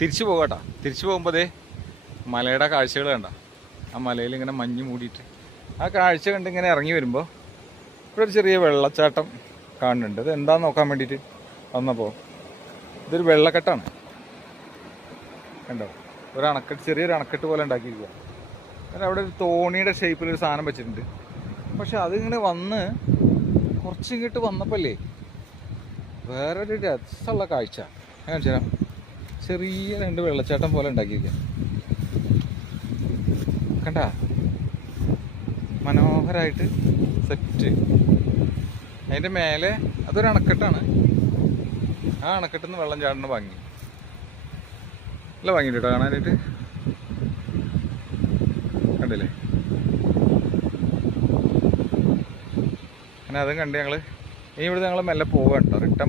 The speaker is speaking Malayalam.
തിരിച്ചു പോകാട്ടോ. തിരിച്ചു പോകുമ്പോൾ അതേ മലയുടെ കാഴ്ചകൾ കണ്ട. ആ മലയിൽ ഇങ്ങനെ മഞ്ഞ് മൂടിയിട്ട് ആ കാഴ്ച കണ്ട് ഇങ്ങനെ ഇറങ്ങി വരുമ്പോൾ ഇവിടെ ഒരു ചെറിയ വെള്ളച്ചാട്ടം കാണുന്നുണ്ട്. ഇത് എന്താന്ന് നോക്കാൻ വേണ്ടിയിട്ട് വന്നപ്പോൾ ഇതൊരു വെള്ളക്കെട്ടാണ് കണ്ടോ. ഒരു അണക്കെട്ട്, ചെറിയൊരു അണക്കെട്ട് പോലെ ഉണ്ടാക്കിയിരിക്കുക. കാരണം അവിടെ ഒരു തോണിയുടെ ഷേപ്പിലൊരു സാധനം വെച്ചിട്ടുണ്ട്. പക്ഷെ അതിങ്ങനെ വന്ന് കുറച്ചിങ്ങോട്ട് വന്നപ്പോഴല്ലേ വേറൊരു രസമുള്ള കാഴ്ച. ഞാൻ വെച്ചാൽ ചെറിയ 2 വെള്ളച്ചാട്ടം പോലെ ഉണ്ടാക്കിയിരിക്കുക കണ്ട. മനോഹരമായിട്ട് സെറ്റ്. അതിൻ്റെ മേലെ അതൊരു അണക്കെട്ടാണ്. ആ അണക്കെട്ടിൽ നിന്ന് വെള്ളം ചാടുന്ന ഭംഗി നല്ല ഭംഗിയുണ്ട് കേട്ടോ കാണാനായിട്ട്. കണ്ടില്ലേ? അങ്ങനെ അതും കണ്ട് ഞങ്ങൾ ഇനി ഇവിടുന്ന് ഞങ്ങൾ മെല്ലെ പോവുക കേട്ടോ. റിട്ടേൺ